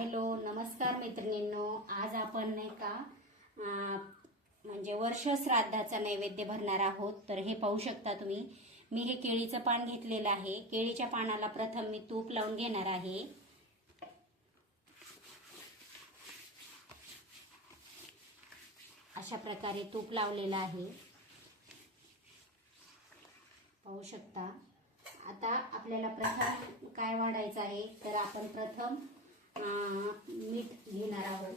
Hello नमस्कार मैत्रिणींनो. आज आपण नाही का म्हणजे वर्ष श्राद्धाचा नैवेद्य भरणार आहोत. तर हे पाहू शकता तुम्ही. मी हे केळीचं पान घेतलेलं आहे. केळीच्या पानाला प्रथम मी तूप लावून घेणार आहे. अशा प्रकारे तूप लावलेलं आहे. पाहू शकता. आता आपल्याला प्रथम काय वाढायचं आहे? तर आपण प्रथम मीठ घेणार आहोत.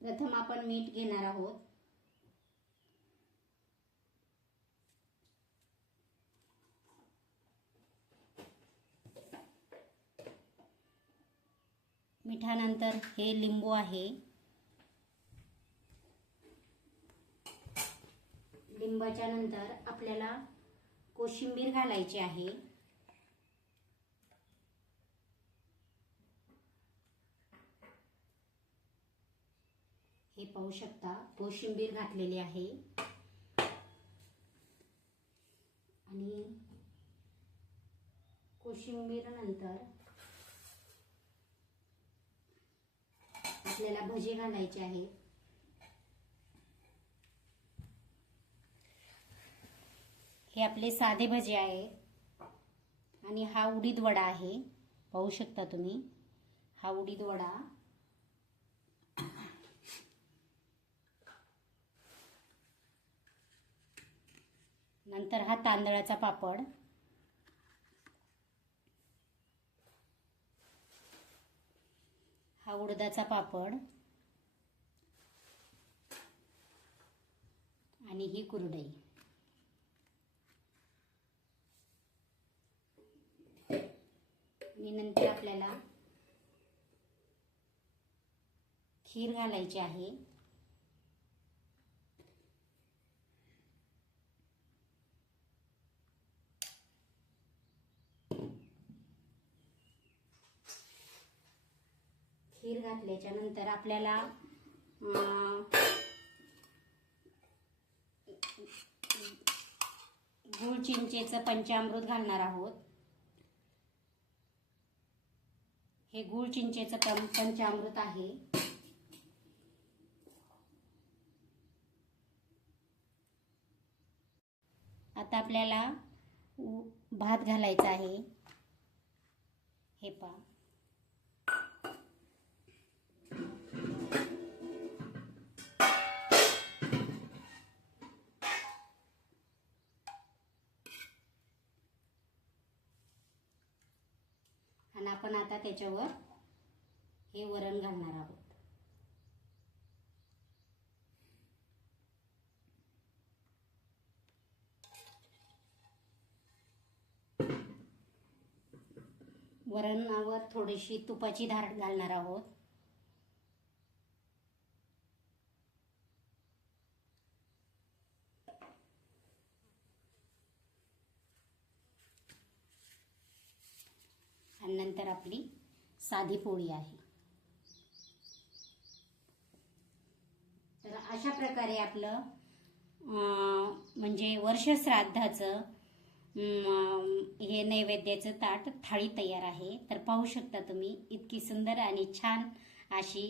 प्रथम आपण मीठ घेणार आहोत. मिठानंतर हे लिंबू आहे. लिंबाच्या नंतर आपल्याला कोशिंबीर घालायची आहे. हे पाहू शकता कोशिंबीर घातलेली आहे. आणि कोशिंबीर नंतर आपल्याला भजी घालायचे आहेत. हे आपले साधे भजे आहे. आणि हा उडीद वडा आहे. पाहू शकता तुम्ही. हा उडीद वडा. नंतर हा तांदळाचा पापड. हा उडदाचा पापड. आणि ही कुरडई. आणि नंतर आपल्याला खीर घालायची आहे. खीर घातल्याच्या नंतर आपल्याला गुळ चिंचेचं पंचामृत घालणार आहोत. हे गुळ चिंचेचं पंचामृत आहे. आता आपल्याला उ- भात घालायचा आहे. हे पहा. आपण आता त्याच्यावर हे वरण घालणार आहोत. वरणावर थोडीशी तुपाची धार घालणार आहोत. आणि आपली साधी पोळी आहे. तर अशा प्रकारे आपलं म्हणजे वर्ष श्राद्धाचं हे नैवेद्याचं ताट थाळी तयार आहे. तर पाहू शकता तुम्ही इतकी सुंदर आणि छान अशी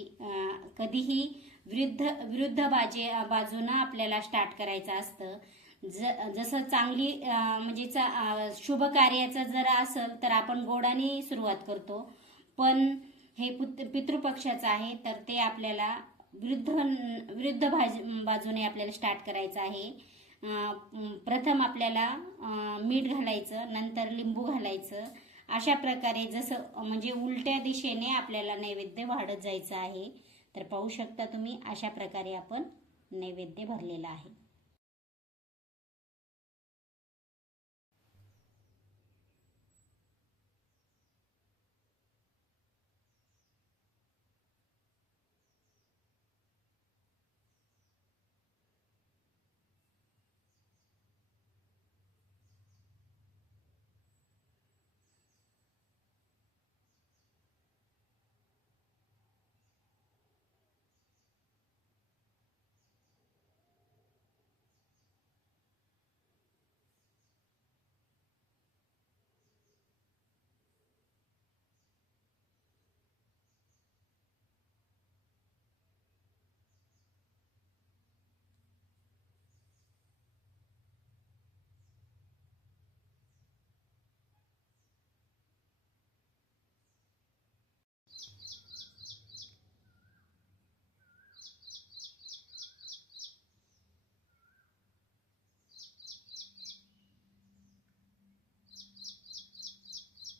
कधीही विरुद्ध विरुद्ध बाजे बाजूनं आपल्याला स्टार्ट करायचं असतं. जसं चांगली म्हणजे चा शुभ कार्याचं जर असेल तर आपण गोडाने सुरुवात करतो. पण हे पुत पितृपक्षाचं आहे तर ते आपल्याला विरुद्ध विरुद्ध भाज बाजूने आपल्याला स्टार्ट करायचं आहे. प्रथम आपल्याला मीठ घालायचं नंतर लिंबू घालायचं. अशा प्रकारे जसं म्हणजे उलट्या दिशेने आपल्याला नैवेद्य वाढत जायचं आहे. तर पाहू शकता तुम्ही अशा प्रकारे आपण नैवेद्य भरलेला आहे.